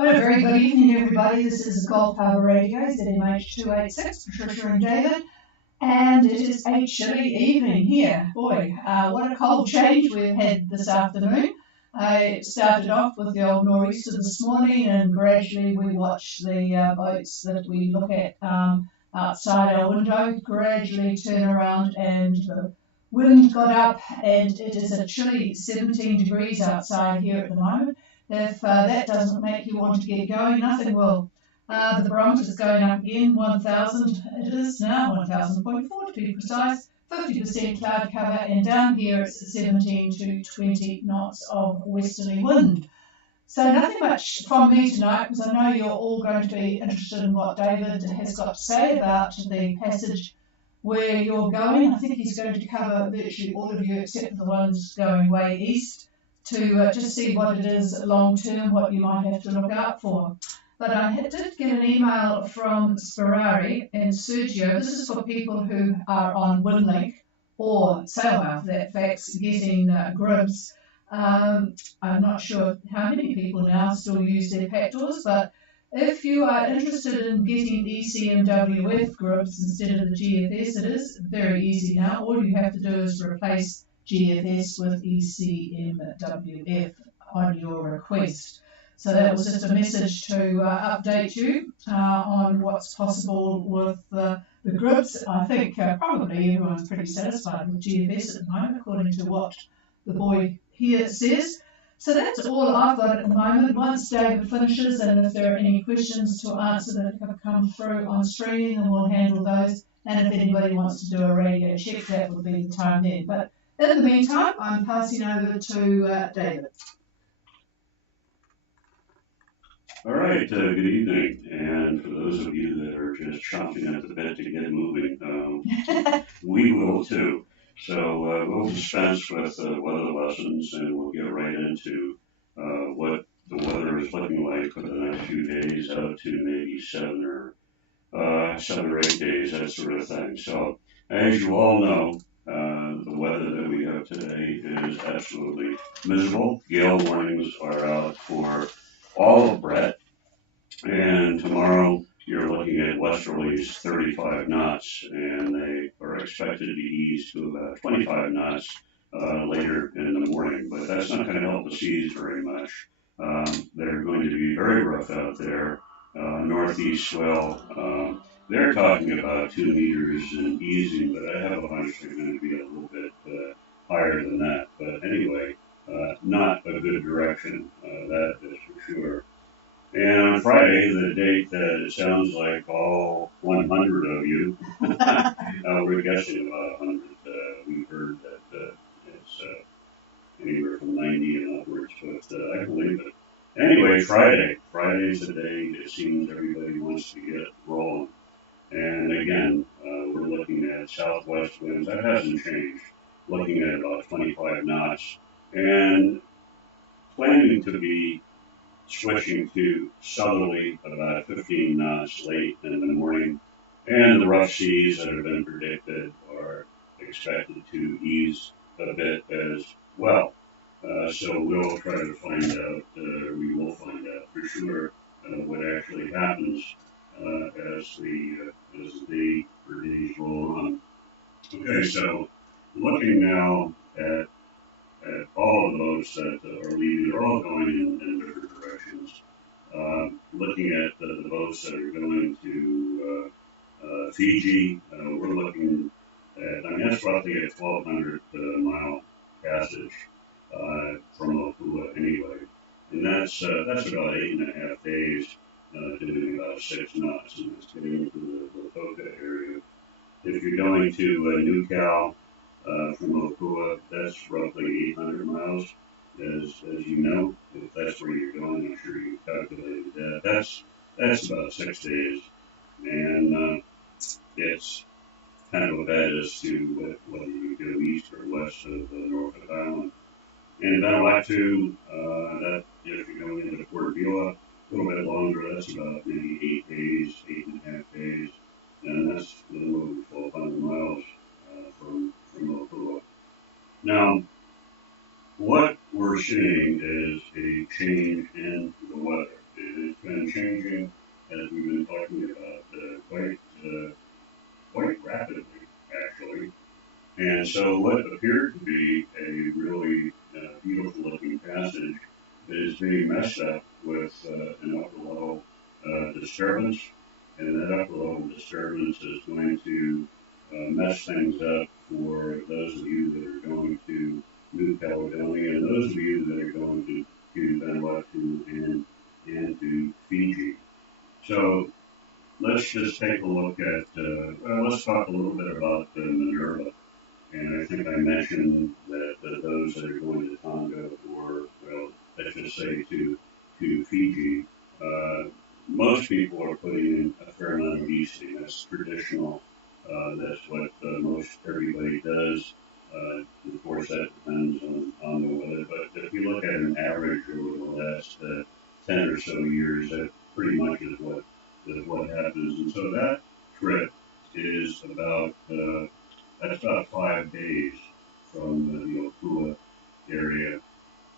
Well, a very good evening, everybody. This is Gulf Harbour Radio, ZMH286, Patricia and David, and it is a chilly evening here. Boy, what a cold change we've had this afternoon. I started off with the old nor'easter this morning, and gradually we watch the boats that we look at outside our window gradually turn around, and the wind got up, and it is a chilly 17 degrees outside here at the moment. If that doesn't make you want to get going, nothing will. The barometer is going up again, 1,000. It is now 1,000.4 to be precise. 50% cloud cover, and down here it's 17 to 20 knots of westerly wind. So nothing much from me tonight, because I know you're all going to be interested in what David has got to say about the passage where you're going. I think he's going to cover virtually all of you except for the ones going way east, to just see what it is long term, what you might have to look out for. But I did get an email from Sperari and Sergio. This is for people who are on WinLink or Sailmail, for that fact, getting grids. I'm not sure how many people now still use their packdoors, but if you are interested in getting ECMWF grids instead of the GFS, it is very easy now. All you have to do is replace GFS with ECMWF on your request. So that was just a message to update you on what's possible with the grids. I think probably everyone's pretty satisfied with GFS at the moment, according to what the boy here says. So that's all I've got at the moment. Once David finishes, and if there are any questions to answer that have come through on streaming, then we'll handle those. And if anybody wants to do a radio check, that would be the time then. But in the meantime, I'm passing over to David. All right, good evening. And for those of you that are just chomping at the bit to get moving, we will too. So we'll dispense with weather lessons, and we'll get right into what the weather is looking like for the next few days, out to maybe 7 or 8 days, that sort of thing. So as you all know, the weather that we have today is absolutely miserable. Gale warnings are out for all of Brett, and tomorrow you're looking at westerlies 35 knots, and they are expected to ease to about 25 knots later in the morning, but that's not going to help the seas very much. They're going to be very rough out there. Northeast swell, they're talking about 2 meters and easing, but I have a hunch they're going to be a little bit higher than that. But anyway, not a good direction, that is for sure. And on Friday, the date that it sounds like all 100 of you, we're guessing about 100, we've heard that it's anywhere from 90 and upwards, but I believe it. Anyway, Friday's the day it seems everybody wants to get rolling. And again, we're looking at southwest winds. That hasn't changed. Looking at about 25 knots, and planning to be switching to southerly about 15 knots late in the morning, and the rough seas that have been predicted are expected to ease a bit as well. So we'll try to find out, we will find out for sure what actually happens as the days roll on. Okay, so looking now at all of those that are leaving, they're all going in different directions. Looking at the boats that are going to Fiji, we're looking at, I mean, that's roughly a 1,200 mile passage from Opua anyway. And that's about 8.5 days, doing about 6 knots, and it's getting into the Toka area. If you're going to New Cal, from Opua, that's roughly 800 miles, as you know. If that's where you're going, I'm sure you calculated that. That's about 6 days, and it's kind of a bet as to whether you go east or west of Norfolk Island. And Vanuatu, that if you're going into Port Vila, a little bit longer, that's about maybe 8 days, 8.5 days, and that's a little over 1,200 miles from Opua. Now, what we're seeing is a change in the weather. It is so what appeared to be a really beautiful looking passage is being messed up with an upper level disturbance, and that upper level disturbance is going to mess things up for those of you that are going to New Caledonia and those of you that are going to Vanuatu and to Fiji. So let's just take a look at, let's talk a little bit about Minerva. And I think I mentioned that those that are going to Tonga or, well, let's just say to Fiji, most people are putting in a fair amount of easting. That's traditional. That's what most everybody does. Of course, that depends on the weather. But if you look at an average over the last 10 or so years, that pretty much is what happens. And so that trip is about that's about 5 days from the Opua area.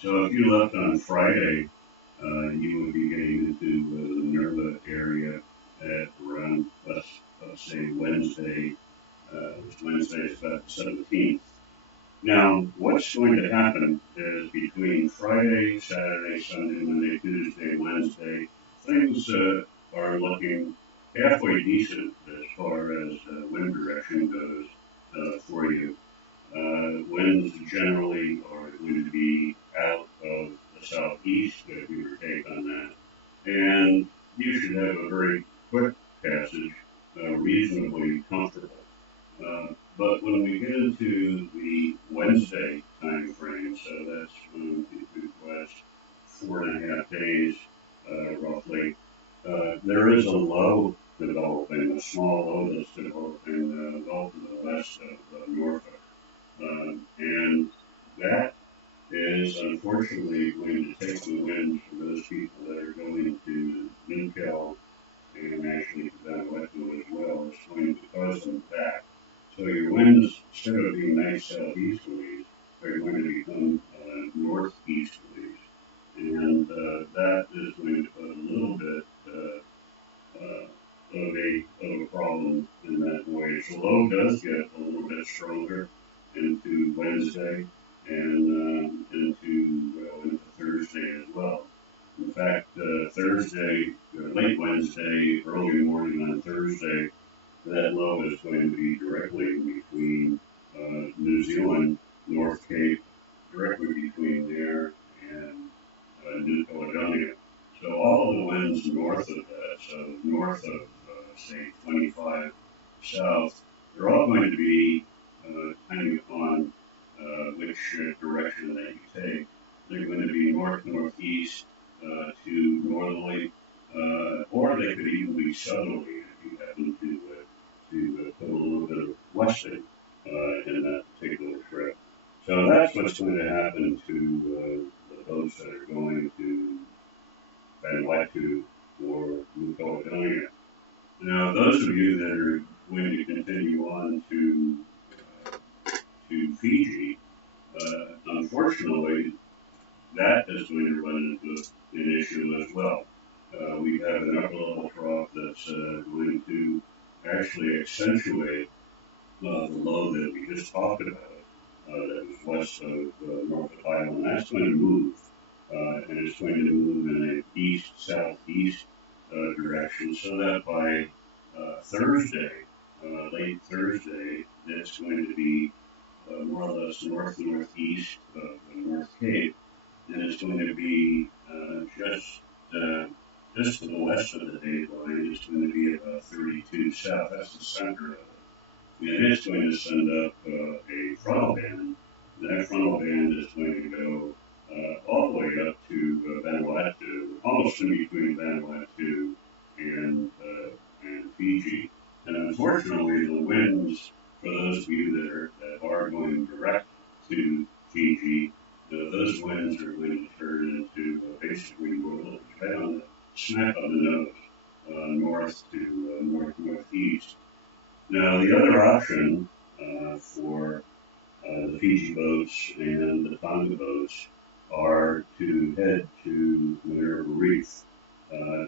So if you left on Friday, you would be getting into the Minerva area at around, let's say Wednesday. Wednesday is about the 17th. Now, what's going to happen is between Friday, Saturday, Sunday, Monday, Tuesday, Wednesday, things are looking halfway decent as far as wind direction goes for you. Winds generally are going to be out of the southeast, if you were to take on that. And you should have a very quick passage, reasonably comfortable. But when we get into the Wednesday time frame, so that's when the last 4.5 days, roughly, there is a low developing, a small low that's developing off to the west of Norfolk. And that is unfortunately going to take the wind from those people that are going to Newcastle and actually to Vanuatu as well. It's going to cause them back. So your winds, instead of being nice southeasterlies, are going to become northeasterlies. And that is going to put a little bit of a problem in that way. So low does get a little bit stronger into Wednesday and into Thursday as well. In fact, Thursday, late Wednesday, early morning on Thursday, that low is going to be directly between New Zealand, North Cape, directly between there and New Caledonia. So all of the winds north of that, so north of, say, 25 south, they're all going to be depending upon which direction that you take. They're going to be north-northeast to northerly, or they could even be southerly if you happen to put a little bit of westing in that particular trip. So that's what's going to happen to the boats that are going to Vanuatu or New Caledonia. Now, those of you that are going to continue on to Fiji, unfortunately, that is going to run into an issue as well. We have an upper level trough that's going to actually accentuate the low that we just talked about, that was west of Norfolk Island. That's going to move, and it's going to move in a east-southeast direction, so that by Thursday, late Thursday, it's going to be more or less north-northeast of the North Cape, and it's going to be just to the west of the date line. It's going to be about 32 south. That's the center of it. And it's going to send up a frontal band. That frontal band is going to go all the way up to Vanuatu, almost in between Vanuatu and Fiji. And unfortunately, the winds, for those of you that are going direct to Fiji, those winds are going to turn into basically northerly, right on the smack on the nose, north to northeast. Now, the other option for the Fiji boats and the Tonga boats are to head to Minerva Reef.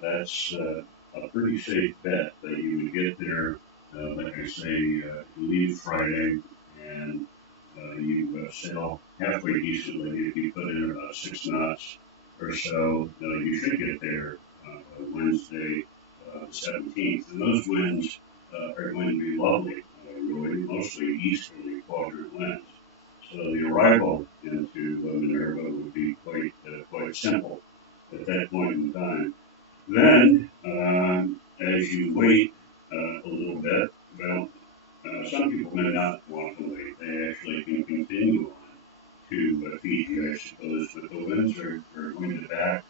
That's a pretty safe bet that you would get there, like I say, you leave Friday, and You sail halfway decently. If you put in about 6 knots or so, you should get there Wednesday, the 17th. And those winds are going to be lovely, really, mostly easterly quadrant winds. So the arrival into Minerva would be quite simple at that point in time. Then, as you wait a little bit, well, some people may not want to wait. They actually can continue on to Fiji, I suppose, but the winds are going to back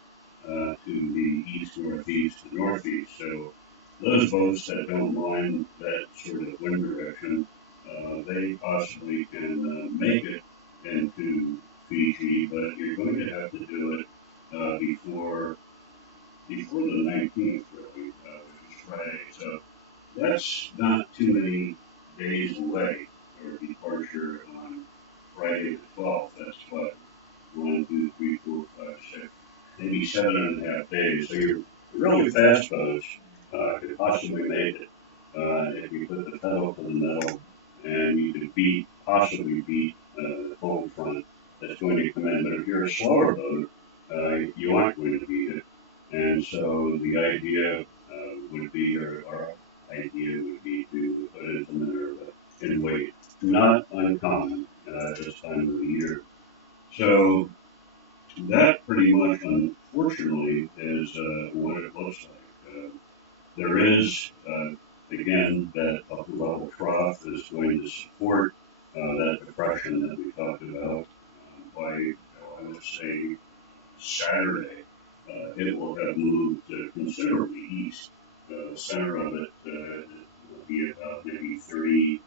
to the east, northeast, and northeast. So those boats that don't mind that sort of wind direction, they possibly can make it into Fiji, but you're going to have to do it before the 19th, really, which is Friday. So that's not too many days away for departure on Friday the 12th. That's what, 1, 2, 3, 4, 5, 6, maybe 7.5 days. So your really fast boats could possibly make it if you put the pedal to the metal, and you could possibly beat the cold front that's going to come in. But if you're a slower boat, you aren't going to beat it. And so the idea would be, or our idea would be to put it into Minerva and wait. Not uncommon this time of the year. So that pretty much, unfortunately, is what it looks like. There is, again, that upper level trough is going to support that depression that we talked about by, I would say, Saturday. It will have moved considerably east. The center of it will be about maybe 40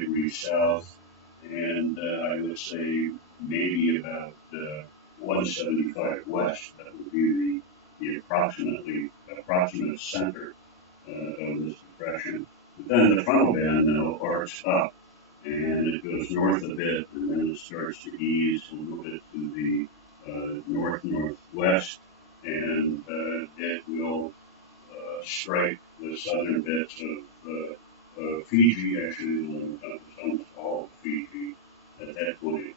degrees south, and I would say maybe about 175 west. That would be the approximate center of this depression. But then the frontal band now arcs up, and it goes north a bit, and then it starts to ease a little bit to the north-northwest, and it will strike the southern bits of Fiji. Actually, it will encompass almost all of Fiji at that point,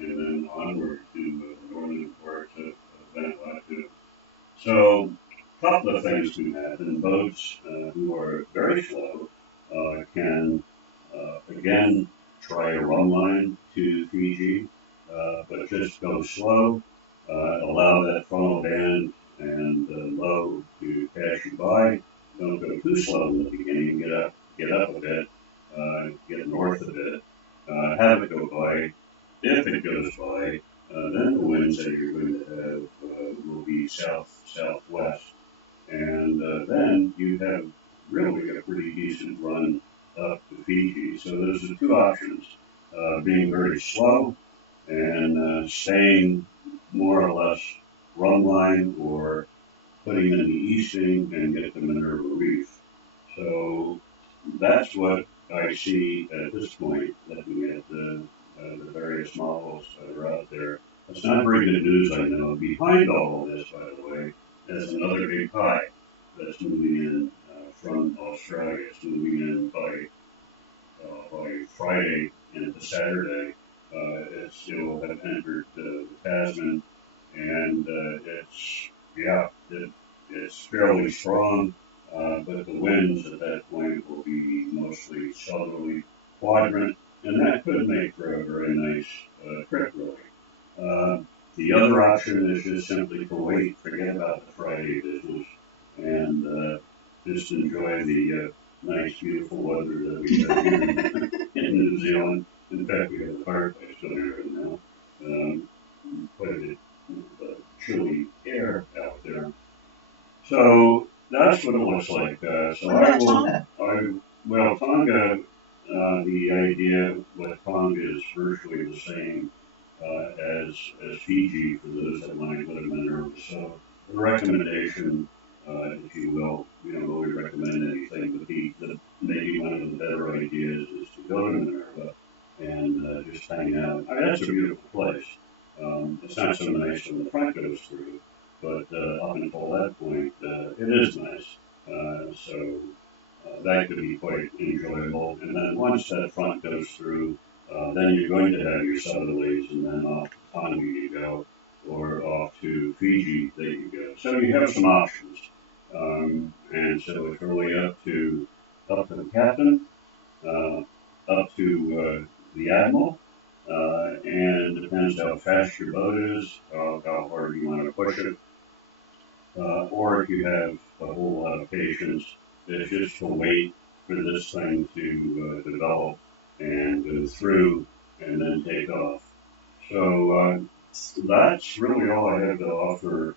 and then onward to the northern parts of Vanuatu. So, a couple of things do happen. Boats who are very slow can, again, try a run line to Fiji, but just go slow, allow that frontal band and low to pass you by. Don't go too slow in the beginning. Get up a bit, get north a bit, have it go by. If it goes by, then the winds that you're going to have will be southwest, and then you have really a pretty decent run up to Fiji. So those are two options: being very slow and staying more or less run line, or putting in the easting and get to Minerva Reef. So that's what I see at this point, looking at the various models that are out there. It's not very good news, I know. Behind all of this, by the way, is another big high that's moving in from Australia. It's moving in by Friday into Saturday. It will have entered the Tasman, and it's fairly strong, but the winds at that point will be mostly southerly quadrant, and that could make for a very nice trip, really. The other option is just simply to wait, forget about the Friday business, and just enjoy the nice, beautiful weather that we have here in New Zealand. In fact, we have a fireplace going here right now. Quite a bit of chilly air out there. So that's what it looks like. Tonga, the idea with Tonga is virtually the same as Fiji for those that want to go to Minerva. So the recommendation, if you will, we don't really recommend anything, but maybe one of the better ideas is to go to Minerva and just hang out. I mean, that's a beautiful place. It's not so nice when the front goes through, but up until that point, it is nice. So that could be quite enjoyable. And then once that front goes through, then you're going to have your southerlies, and then off to Tonga you go, or off to Fiji that you go. So you have some options. And so it's really up to the captain, up to the admiral, and it depends how fast your boat is, how hard you want to push it, or if you have a whole lot of patience, it's just to wait for this thing to develop and go through and then take off. So that's really all I have to offer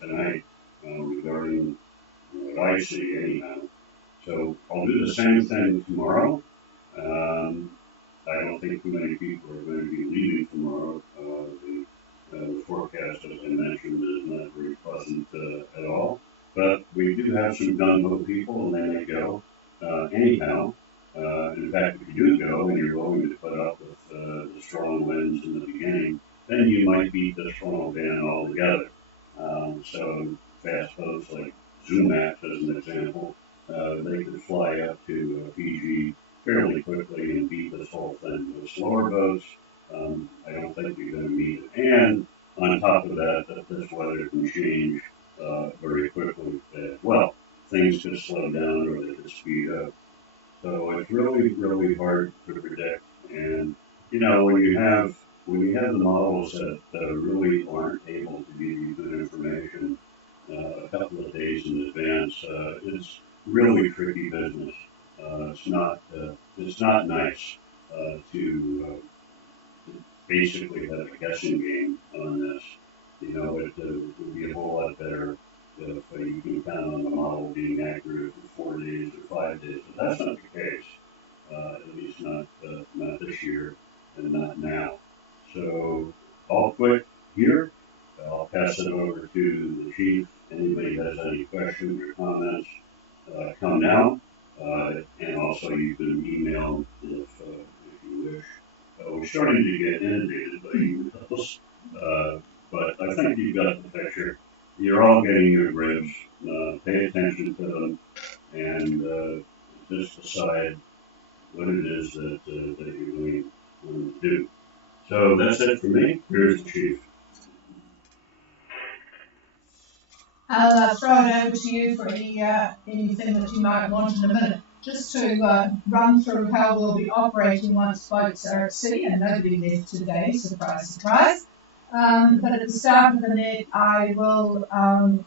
tonight regarding what I see anyhow. So I'll do the same thing tomorrow. I don't think too many people are going to be leaving tomorrow. The forecast, as I mentioned, is not very pleasant at all. But we do have some gung-ho people, and they may go anyhow. In fact, if you do go and you're willing to put up with the strong winds in the beginning, then you might beat the strong band altogether. So fast boats like Zumac, as an example, they could fly up to Fiji fairly quickly and beat this whole thing. The slower boats, I don't think you're going to meet it. And on top of that, this weather can change very quickly as well. Things could slow down or they could speed up. So it's really, really hard to predict. And you know, when you have the models that really aren't able to give you good information a couple of days in advance, it's really tricky business. It's not nice to basically have a guessing game on this. You know, it would be a whole lot better if you can count on the model being accurate in 4 days or 5 days. But that's not the case, at least not this year and not now. So I'll quit here. I'll pass it over to the chief. Anybody has any questions or comments, come now. And also you can email if you wish. We're starting to get inundated by emails, but I think you've got the picture. You're all getting your grids. Pay attention to them and just decide what it is that you're going to do. So that's it for me. Here's the chief. I'll throw it over to you for anything that you might want in a minute. Just to run through how we'll be operating once boats are at sea, and nobody left today, surprise, surprise. But at the start of the net, I will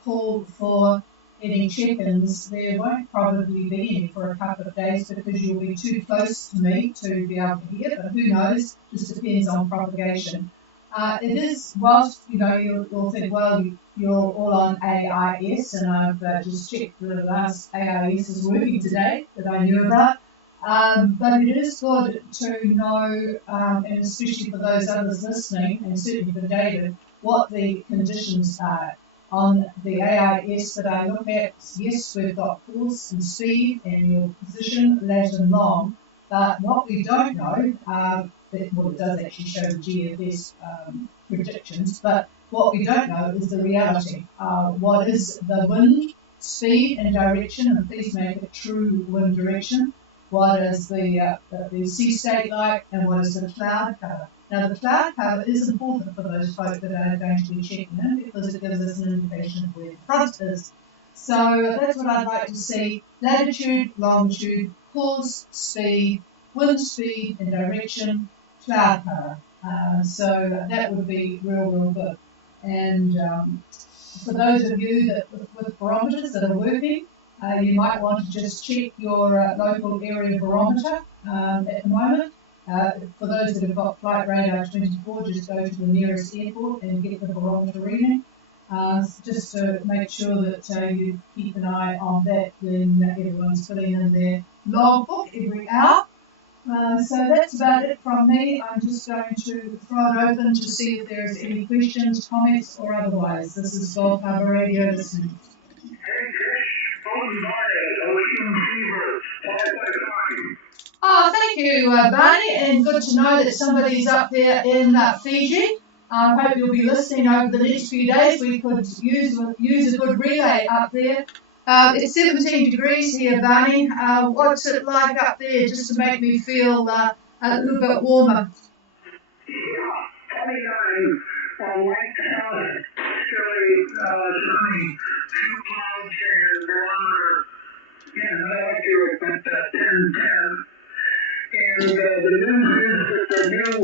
call for any check-ins. There won't probably be any for a couple of days because you'll be too close to me to be able to hear, but who knows, just depends on propagation. It is, whilst, you know, you'll think, well, you're all on AIS, and I've just checked the last AIS is working today that I knew about. But it is good to know, and especially for those others listening, and certainly for David, what the conditions are. On the AIS that I look at, yes, we've got course and speed and your position, lat and long, but what we don't know, well, it does actually show the GFS predictions, but what we don't know is the reality. What is the wind, speed and direction, and please make it true wind direction. What is the sea state like, and what is the cloud cover? Now, the cloud cover is important for those folk that are going to be checking in because it gives us an indication of where the front is. So that's what I'd like to see: latitude, longitude, course, speed, wind speed and direction, cloud cover. So that would be real good. And for those of you that with barometers that are working, you might want to just check your local area barometer at the moment. For those that have got Flight Radar 24, just go to the nearest airport and get the barometer reading. Just to make sure that you keep an eye on that when everyone's filling in their logbook every hour. So that's about it from me. I'm just going to throw it open to see if there's any questions, comments, or otherwise. This is Gulf Harbour Radio listening. Hey, Trish, phone Barney, Fever, 555. Oh, thank you, Barney, and good to know that somebody's up there in Fiji. I hope you'll be listening over the next few days. We could use a good relay up there. It's 17 degrees here, Barney. What's it like up there, just to make me feel a little bit warmer. Yeah, 29 on Lake South, Chile, sunny, few clouds and barometer, not accurate, but 10. And the news is that the new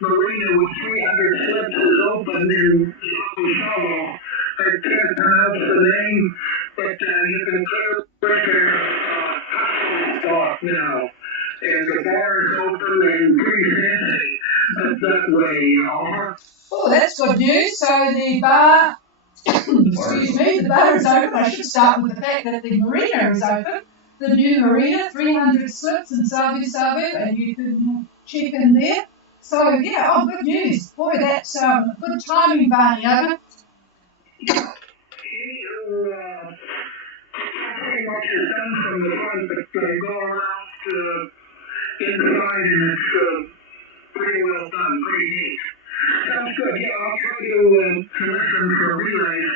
marina with 300 slips is open in Sao. I can't pronounce the name, but you can clear their dock now. And the bar is open and pretty fancy up that way, Oh, that's good news. So the bar, excuse me, the bar is open. I should start with the fact that the marina is open. The new marina, 300 slips in Savu, and you can check in there. So, yeah, oh, good news. Boy, that's good timing, Barney, over. Pretty much is done from the front, but go around inside and it's pretty well done, pretty neat. Sounds good. Yeah, I'll try to listen for relays.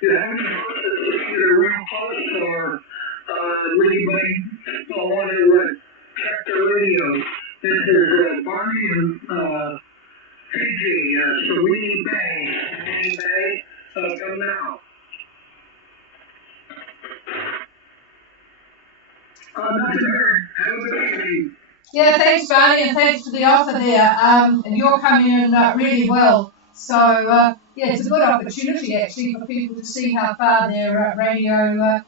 Do you have any horses either real close or anybody want to check the radio? This is Barney and Fiji, Serene Bay. Come now. Nothing heard. Have a good evening. Yeah, thanks, Barney, and thanks for the offer there. And you're coming in really well. So, yeah, it's a good opportunity, actually, for people to see how far their radio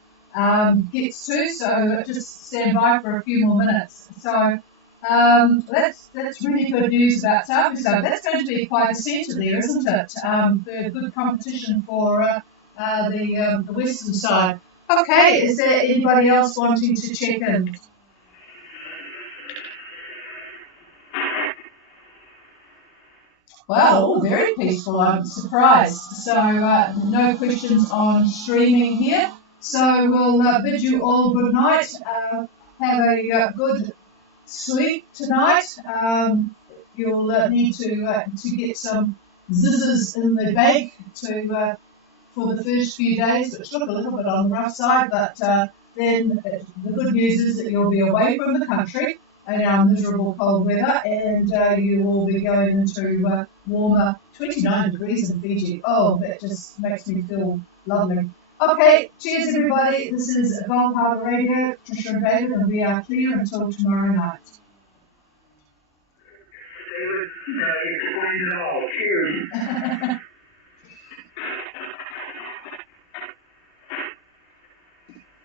gets to. So just stand by for a few more minutes. So that's really good news about Savu. So that's going to be quite a centre there, isn't it? The good competition for the western side. Okay, is there anybody else wanting to check in? Wow, all very peaceful, I'm surprised. So no questions on streaming here. So we'll bid you all good night. Have a good sleep tonight. You'll need to get some zizzers in the bank for the first few days, which look a little bit on the rough side, but then the good news is that you'll be away from the country in our miserable cold weather, and you will be going into warmer 29 degrees in Fiji. Oh, that just makes me feel lovely. Okay, cheers everybody. This is Harbour Radio, Tricia and David, and we are clear until tomorrow night. David, explain it all. Cheers.